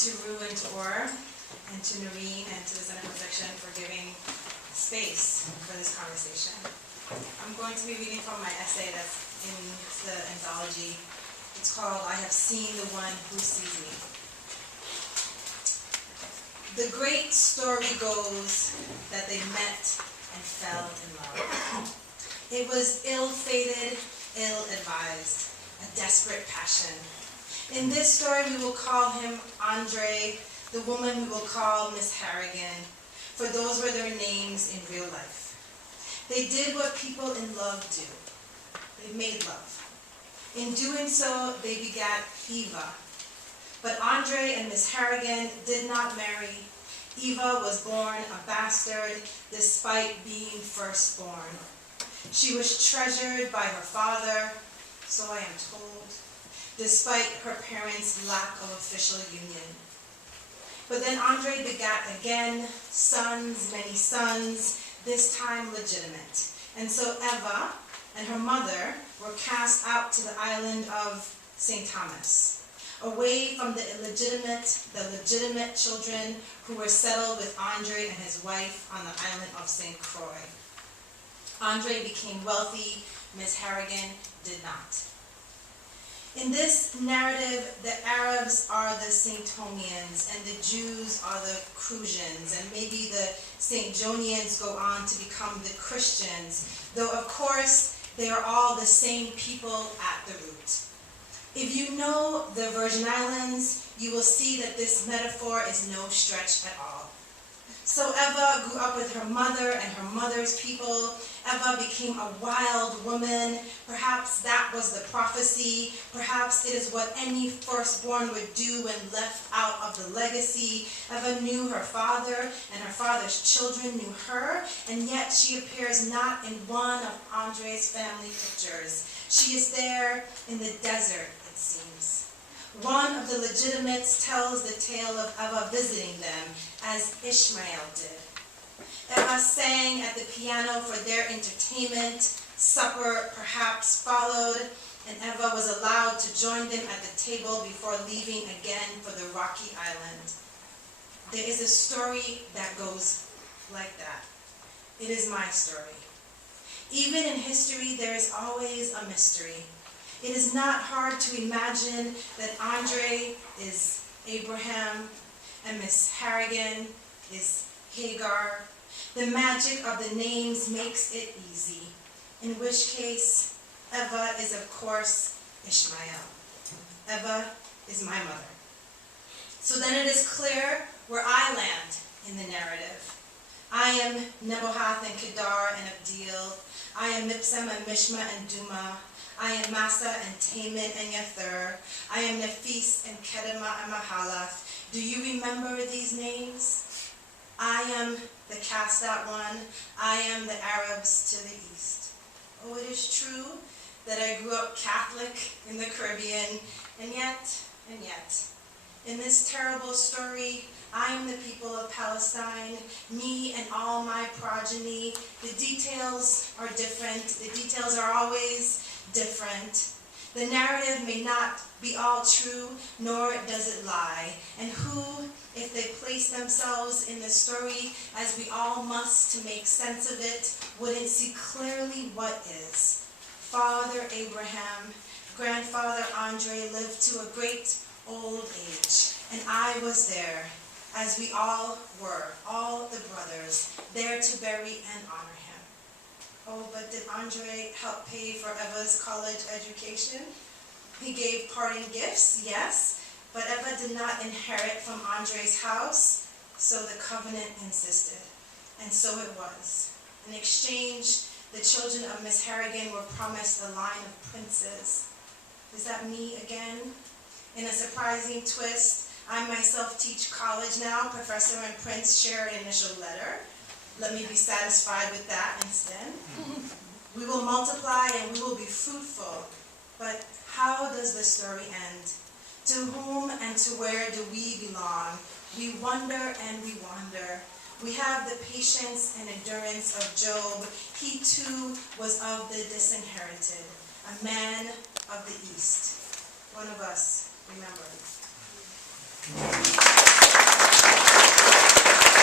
to Ru and to Or, and to Noreen and to the Center for Fiction for giving space for this conversation. I'm going to be reading from my essay that's in the anthology. It's called I Have Seen the One Who Sees Me. The great story goes that they met and fell in love. It was ill-fated, ill-advised, a desperate passion. In this story, we will call him Andre. The woman we will call Miss Harrigan, for those were their names in real life. They did what people in love do. They made love. In doing so, they begat Eva. But Andre and Miss Harrigan did not marry. Eva was born a bastard despite being firstborn. She was treasured by her father, so I am told, despite her parents' lack of official union. But then Andre begat again, sons, many sons, this time legitimate. And so Eva and her mother were cast out to the island of St. Thomas, away from the legitimate children who were settled with Andre and his wife on the island of St. Croix. Andre became wealthy, Miss Harrigan did not. In this narrative, the Arabs are the Saint-Thomians and the Jews are the Crusians, and maybe the Saint-Jonians go on to become the Christians, though of course they are all the same people at the root. If you know the Virgin Islands, you will see that this metaphor is no stretch at all. So Eva grew up with her mother and her mother's people. Eva became a wild woman. Perhaps that was the prophecy. Perhaps it is what any firstborn would do when left out of the legacy. Eva knew her father, and her father's children knew her, and yet she appears not in one of Andre's family pictures. She is there in the desert, it seems. One of the legitimates tells the tale of Eva visiting them, as Ishmael did. Eva sang at the piano for their entertainment. Supper perhaps followed, and Eva was allowed to join them at the table before leaving again for the rocky island. There is a story that goes like that. It is my story. Even in history, there is always a mystery. It is not hard to imagine that Andre is Abraham and Miss Harrigan is Hagar. The magic of the names makes it easy, in which case Eva is of course Ishmael. Eva is my mother. So then it is clear where I land in the narrative. I am Nebohath and Kedar and Abdil. I am Mipsam and Mishma and Duma. I am Massa and Taman and Yether. I am Nephis and Kedema and Mahalath. Do you remember these names? I am the cast out one. I am the Arabs to the east. Oh, it is true that I grew up Catholic in the Caribbean, and yet, in this terrible story, I am the people of Palestine, me and all my progeny. The details are different. The details are always different. The narrative may not be all true, nor does it lie. And who, if they place themselves in the story, as we all must to make sense of it, wouldn't see clearly what is? Father Abraham, grandfather Andre lived to a great old age, and I was there, as we all were, all the brothers, there to bury and honor him. Oh, but did Andre help pay for Eva's college education? He gave parting gifts, yes, but Eva did not inherit from Andre's house, so the covenant insisted. And so it was. In exchange, the children of Miss Harrigan were promised a line of princes. Is that me again? In a surprising twist, I myself teach college now. Professor and Prince share an initial letter. Let me be satisfied with that instead. We will multiply and we will be fruitful. But how does the story end? To whom and to where do we belong? We wonder and we wander. We have the patience and endurance of Job. He too was of the disinherited, a man of the East. One of us, remember.